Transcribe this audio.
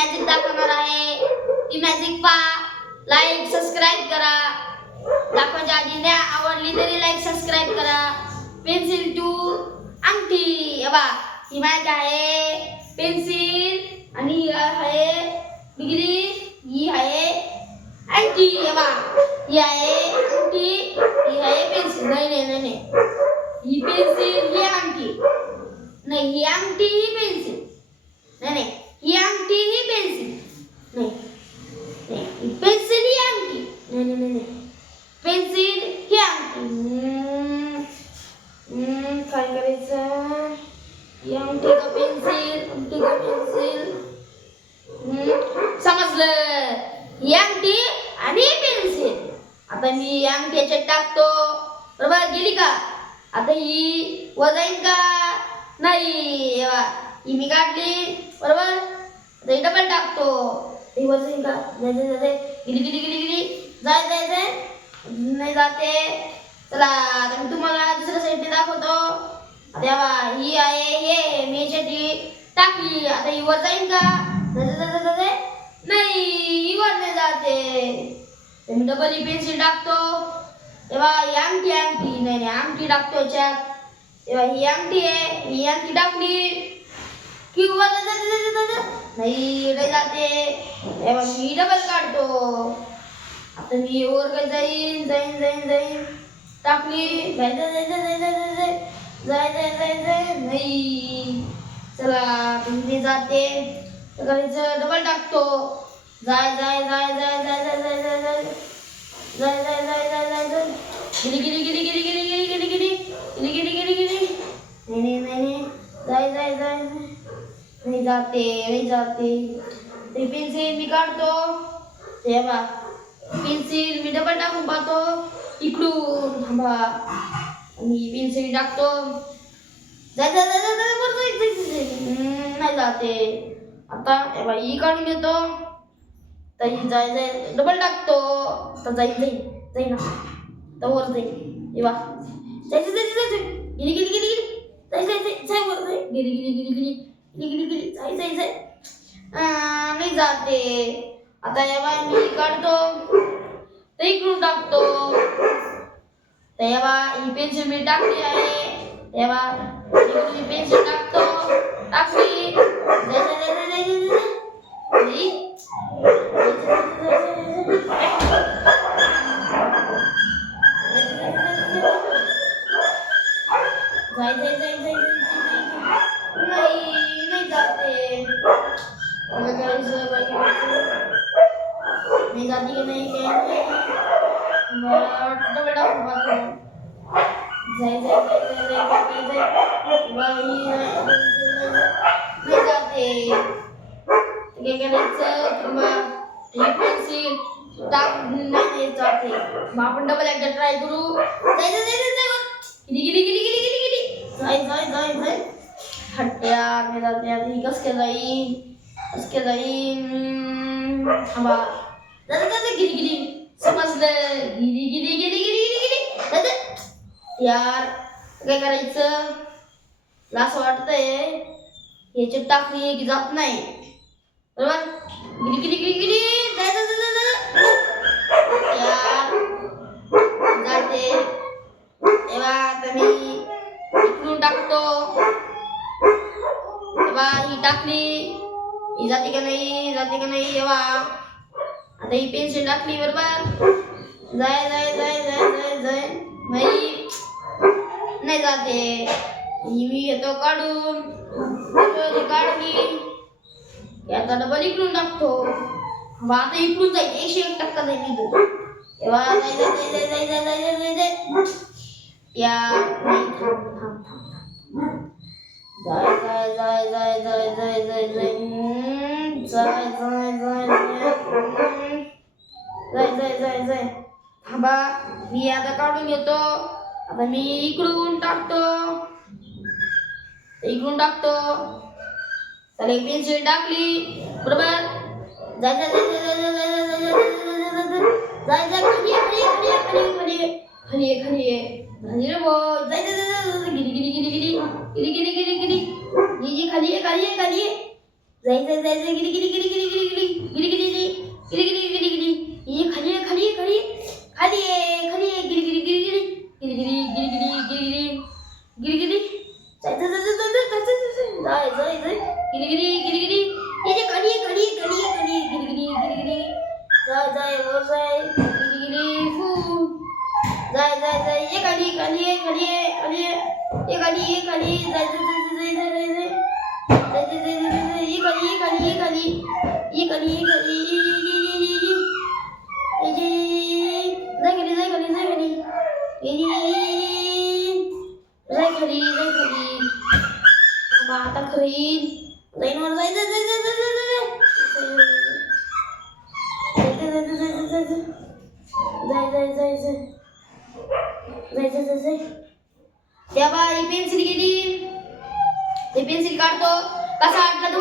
Magic दाखवणार आहे. ती मॅजिक पहा, लाईक सबस्क्राईब करा. दाखवायच्या आधी नाही आवडली तरी लाईक सबस्क्राईब करा. पेन्सिल टू अंगठी. ही मॅजिक आहे पेन्सिल आणि ही आहे डिग्री, ही आहे अंगठी. ही आहे अंगठी, ही आहे पेन्सिल. नाही ही पेन्सिल ही अंगठी. नाही ही अंगठी ही पेन्सिल. नाही ही अंगठी ही पेन्सिल. नाही ही पेन्सिल ही अंगठी. नाही पेन्सिल ही अंगठी. काय करायचं? ही अंगठी का पेन्सिल? अंगठी का पेन्सिल? समजलं. ही अंगठी आणि पेन्सिल. आता मी अंगठी याच्यात टाकतो. बरोबर गेली का? आता ही वजाईन का? नाही. ही मी काढली. बरोबर आता ही डबल टाकतो. ही वजाईन का? जाय गेली. जाय नाही जाते. चला आता मी तुम्हाला दुसऱ्या साईडने दाखवतो. आता ही आहे हे मी याच्यात टाकली. आता ही वर जाईन का? नाही ही वर नाही जाते. मी डबल ही पेन्सिल टाकतो. तेव्हा ही अंगठी नाही अंगठी टाकतो याच्यात. तेव्हा ही अंगठी आहे, ही अंगठी टाकली की वर नाही जाते. तेव्हा मी डबल काढतो. आता मी वर काय जाईन टाकली. जाय नाही. चला तुम्ही जाते करायचं डबल टाकतो. जाय गेली. नाही जाते. ते पेन्सिल मी काढतो. तेव्हा पेन्सिल मी डबल टाकून पाहतो इकडून. थांबा मी पेन्सिल टाकतो. जाय नाही जाते. आता तेव्हा ही काढून घेतो. तर ही जाय डबल टाकतो. तर जाई ना तर वर जाईल. तेव्हा गेली नाही जाते. आता यावा मी काढतो तर इकडून टाकतो. तेव्हा ही पेन्सिल मी टाकली आहे. तेव्हा ही पेन्सिल टाकतो. टाकली. नाही जाते. नहीं जाती कि नहीं डबल टाकून पाहतो. जाय नहीं जाते. काय करायचं? किंवा ही पेन्सिल टाक नाही जाते. मग आपण डबल एकदा ट्राय करू. जाय हट्ट्या नाही जाते. आधी कसं जाईन थांबा. गिरी समजलं. गिरी यार काय करायचं? असं वाटतंय याच्यात टाकली की जात नाही. बरोबर गिरी यार जाते. तेव्हा आता मी इकडून टाकतो. तेव्हा ही टाकली. ही जाते का नाही? तेव्हा आता ही पेन्सिल टाकली. बरोबर जाय नाही जाते. ही मी घेतो काढून. काढली आता डबल इकडून टाकतो. आता इकडून जाईल 101% जाईल इकडून. तेव्हा जाय या जाय थांबा. मी आता काढून घेतो. आता मी इकडून टाकतो. त्याला एक पेन्सिल टाकली. बरोबर जाय खाली रे बो. गिरी ही जी खाली आहे. जाय जाय जाय जाय गिरी गिरी गिरी गिरी गिरी गिरी गिरी गिरी गिरी गिरी गिरी गिरी गिरी ये खाली आहे खाली आहे खाली खाली आहे खाली आहे गिरी गिरी गिरी गिरी गिरी गिरी गिरी गिरी गिरी गिरी गिरी जाय जाय जाय जाय जाय जाय जाय गिरी गिरी गिरी गिरी ये खाली आहे खाली आहे खाली आहे खाली आहे गिरी गिरी गिरी गिरी जाय जाय वर जाय गिरी गिरी फू जाय जाय जाय ये खाली खाली आहे खाली आहे खाली आहे ये खाली जाय जाय जाय जाय जाय जाय ये खाली ये खाली ये खाली ये खाली ये खाली जाय खाली जाय खाली जाय खाली जाय खाली जाय खाली बाबा आता खरीन जाईन वर जाय जाय जाय जाय जाय जाय त्या बाई पेन्सिल गेली ते पेन्सिल काढतो कसा आटला तो